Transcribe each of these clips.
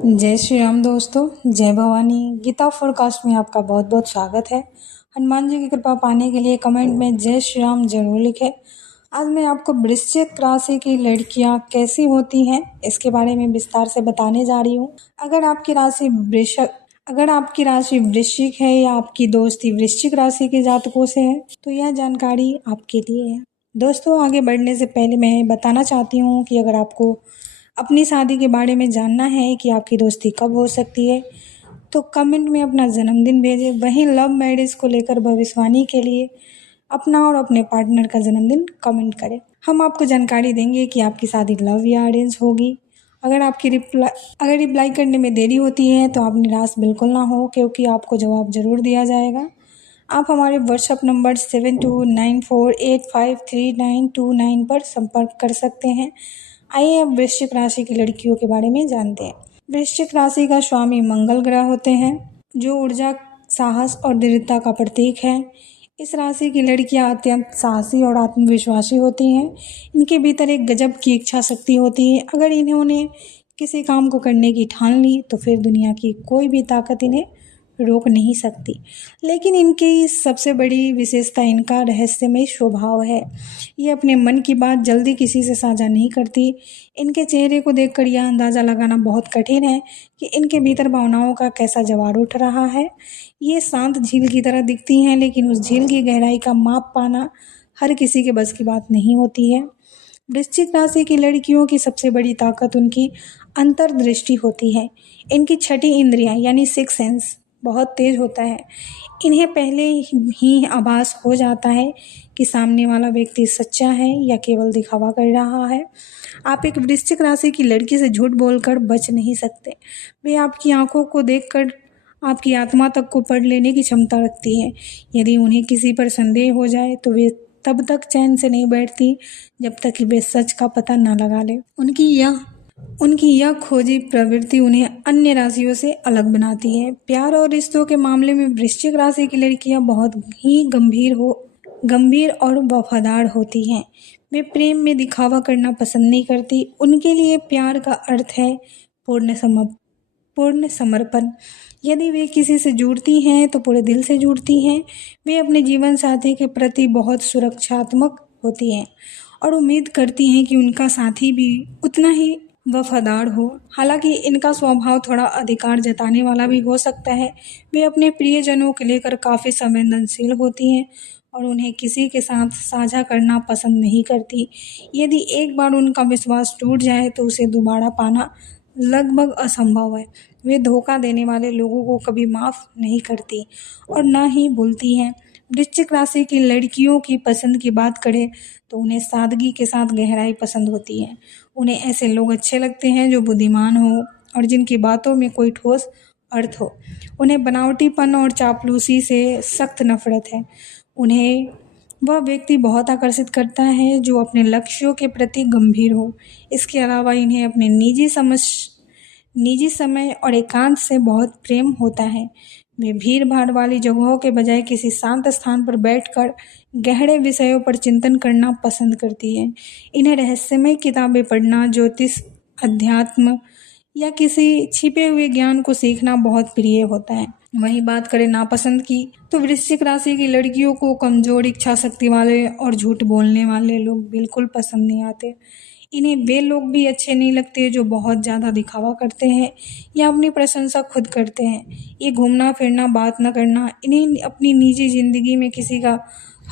जय श्री राम दोस्तों। जय भवानी। गीता फोरकास्ट में आपका बहुत बहुत स्वागत है। हनुमान जी की कृपा पाने के लिए कमेंट में जय श्री राम जरूर लिखें। आज मैं आपको वृश्चिक राशि की लड़कियां कैसी होती हैं इसके बारे में विस्तार से बताने जा रही हूँ। अगर आपकी राशि वृश्चिक है या आपकी दोस्ती वृश्चिक राशि के जातकों से है तो यह जानकारी आपके लिए है। दोस्तों, आगे बढ़ने से पहले मैं बताना चाहती हूँ कि अगर आपको अपनी शादी के बारे में जानना है कि आपकी दोस्ती कब हो सकती है तो कमेंट में अपना जन्मदिन भेजें। वहीं लव मैरिज को लेकर भविष्यवाणी के लिए अपना और अपने पार्टनर का जन्मदिन कमेंट करें। हम आपको जानकारी देंगे कि आपकी शादी लव या अरेंज होगी। अगर रिप्लाई करने में देरी होती है तो आप निराश बिल्कुल ना हो, क्योंकि आपको जवाब जरूर दिया जाएगा। आप हमारे व्हाट्सएप नंबर 7294853929 पर संपर्क कर सकते हैं। आइए अब वृश्चिक राशि की लड़कियों के बारे में जानते हैं। वृश्चिक राशि का स्वामी मंगल ग्रह होते हैं, जो ऊर्जा, साहस और दृढ़ता का प्रतीक है। इस राशि की लड़कियां अत्यंत साहसी और आत्मविश्वासी होती हैं। इनके भीतर एक गजब की इच्छा शक्ति होती है। अगर इन्होंने किसी काम को करने की ठान ली तो फिर दुनिया की कोई भी ताकत इन्हें रोक नहीं सकती। लेकिन इनकी सबसे बड़ी विशेषता इनका रहस्यमय स्वभाव है। ये अपने मन की बात जल्दी किसी से साझा नहीं करती। इनके चेहरे को देखकर यह अंदाज़ा लगाना बहुत कठिन है कि इनके भीतर भावनाओं का कैसा ज्वार उठ रहा है। ये शांत झील की तरह दिखती हैं, लेकिन उस झील की गहराई का माप पाना हर किसी के बस की बात नहीं होती है। वृश्चिक राशि की लड़कियों की सबसे बड़ी ताकत उनकी अंतर्दृष्टि होती है। इनकी छठी इंद्रियां यानी सिक्स सेंस बहुत तेज होता है। इन्हें पहले ही आभास हो जाता है कि सामने वाला व्यक्ति सच्चा है या केवल दिखावा कर रहा है। आप एक वृश्चिक राशि की लड़की से झूठ बोलकर बच नहीं सकते। वे आपकी आंखों को देखकर आपकी आत्मा तक को पढ़ लेने की क्षमता रखती है। यदि उन्हें किसी पर संदेह हो जाए तो वे तब तक चैन से नहीं बैठती जब तक कि वे सच का पता न लगा ले। उनकी यह खोजी प्रवृत्ति उन्हें अन्य राशियों से अलग बनाती है। प्यार और रिश्तों के मामले में वृश्चिक राशि की लड़कियां बहुत ही गंभीर और वफादार होती हैं। वे प्रेम में दिखावा करना पसंद नहीं करती। उनके लिए प्यार का अर्थ है पूर्ण समर्पण। यदि वे किसी से जुड़ती हैं तो पूरे दिल से जुड़ती हैं। वे अपने जीवन साथी के प्रति बहुत सुरक्षात्मक होती हैं और उम्मीद करती हैं कि उनका साथी भी उतना ही वफादार हो। हालांकि इनका स्वभाव थोड़ा अधिकार जताने वाला भी हो सकता है। वे अपने प्रियजनों को लेकर काफ़ी संवेदनशील होती हैं और उन्हें किसी के साथ साझा करना पसंद नहीं करती। यदि एक बार उनका विश्वास टूट जाए तो उसे दोबारा पाना लगभग असंभव है। वे धोखा देने वाले लोगों को कभी माफ़ नहीं करती और ना ही भूलती हैं। वृश्चिक राशि की लड़कियों की पसंद की बात करें तो उन्हें सादगी के साथ गहराई पसंद होती है। उन्हें ऐसे लोग अच्छे लगते हैं जो बुद्धिमान हो और जिनकी बातों में कोई ठोस अर्थ हो। उन्हें बनावटीपन और चापलूसी से सख्त नफरत है। उन्हें वह व्यक्ति बहुत आकर्षित करता है जो अपने लक्ष्यों के प्रति गंभीर हो। इसके अलावा इन्हें अपने निजी समय और एकांत से बहुत प्रेम होता है। वे भीड़ भाड़ वाली जगहों के बजाय किसी शांत स्थान पर बैठकर गहरे विषयों पर चिंतन करना पसंद करती है। इन्हें रहस्यमय किताबें पढ़ना, ज्योतिष, अध्यात्म या किसी छिपे हुए ज्ञान को सीखना बहुत प्रिय होता है। वहीं बात करें नापसंद की तो वृश्चिक राशि की लड़कियों को कमजोर इच्छा शक्ति वाले और झूठ बोलने वाले लोग बिल्कुल पसंद नहीं आते। इन्हें वे लोग भी अच्छे नहीं लगते जो बहुत ज़्यादा दिखावा करते हैं या अपनी प्रशंसा खुद करते हैं। ये घूमना फिरना, बात न करना, इन्हें अपनी निजी जिंदगी में किसी का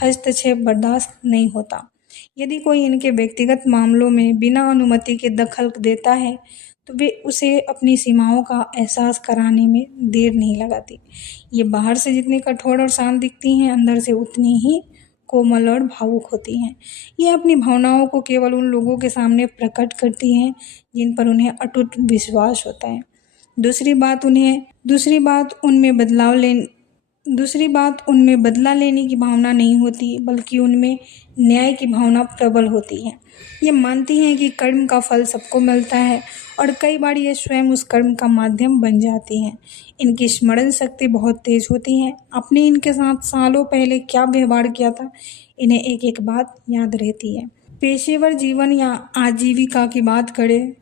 हस्तक्षेप बर्दाश्त नहीं होता। यदि कोई इनके व्यक्तिगत मामलों में बिना अनुमति के दखल देता है तो वे उसे अपनी सीमाओं का एहसास कराने में देर नहीं लगाती। ये बाहर से जितनी कठोर और शांत दिखती हैं, अंदर से उतनी ही कोमल और भावुक होती हैं। ये अपनी भावनाओं को केवल उन लोगों के सामने प्रकट करती हैं जिन पर उन्हें अटूट विश्वास होता है। दूसरी बात उनमें बदला लेने की भावना नहीं होती, बल्कि उनमें न्याय की भावना प्रबल होती है। ये मानती हैं कि कर्म का फल सबको मिलता है और कई बार ये स्वयं उस कर्म का माध्यम बन जाती हैं। इनकी स्मरण शक्ति बहुत तेज होती है। आपने इनके साथ सालों पहले क्या व्यवहार किया था, इन्हें एक एक बात याद रहती है। पेशेवर जीवन या आजीविका की बात करें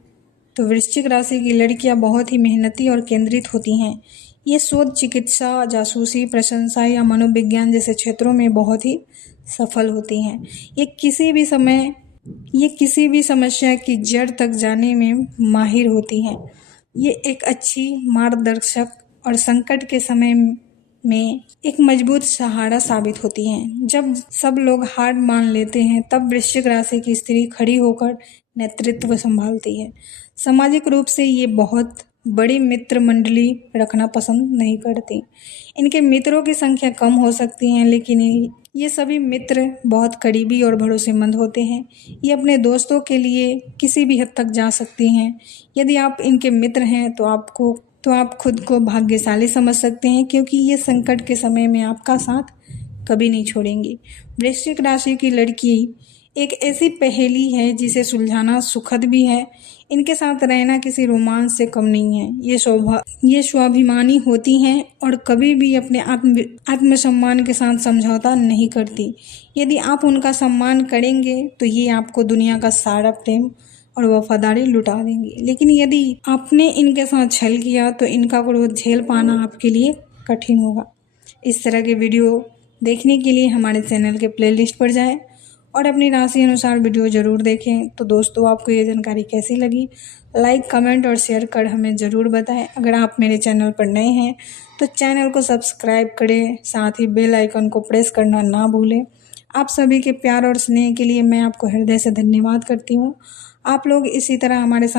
तो वृश्चिक राशि की लड़कियां बहुत ही मेहनती और केंद्रित होती हैं। ये शोध, चिकित्सा, जासूसी, प्रशंसा या मनोविज्ञान जैसे क्षेत्रों में बहुत ही सफल होती हैं। ये किसी भी समस्या की जड़ तक जाने में माहिर होती हैं। ये एक अच्छी मार्गदर्शक और संकट के समय में एक मजबूत सहारा साबित होती हैं। जब सब लोग हार मान लेते हैं, तब वृश्चिक राशि की स्त्री खड़ी होकर नेतृत्व संभालती है। सामाजिक रूप से ये बहुत बड़ी मित्र मंडली रखना पसंद नहीं करती। इनके मित्रों की संख्या कम हो सकती है, लेकिन ये सभी मित्र बहुत करीबी और भरोसेमंद होते हैं। ये अपने दोस्तों के लिए किसी भी हद तक जा सकती हैं। यदि आप इनके मित्र हैं तो आप खुद को भाग्यशाली समझ सकते हैं, क्योंकि ये संकट के समय में आपका साथ कभी नहीं छोड़ेंगी। वृश्चिक राशि की लड़की एक ऐसी पहेली है जिसे सुलझाना सुखद भी है। इनके साथ रहना किसी रोमांच से कम नहीं है। ये स्वाभिमानी होती हैं और कभी भी अपने आत्मसम्मान के साथ समझौता नहीं करती। यदि आप उनका सम्मान करेंगे तो ये आपको दुनिया का सारा प्रेम और वफादारी लुटा देंगी। लेकिन यदि आपने इनके साथ छल किया तो इनका क्रोध झेल पाना आपके लिए कठिन होगा। इस तरह के वीडियो देखने के लिए हमारे चैनल के प्लेलिस्ट पर जाएं और अपनी राशि अनुसार वीडियो ज़रूर देखें। तो दोस्तों, आपको ये जानकारी कैसी लगी? लाइक, कमेंट और शेयर कर हमें ज़रूर बताएं। अगर आप मेरे चैनल पर नए हैं तो चैनल को सब्सक्राइब करें, साथ ही बेल आइकन को प्रेस करना ना भूलें। आप सभी के प्यार और स्नेह के लिए मैं आपको हृदय से धन्यवाद करती हूँ। आप लोग इसी तरह हमारे साथ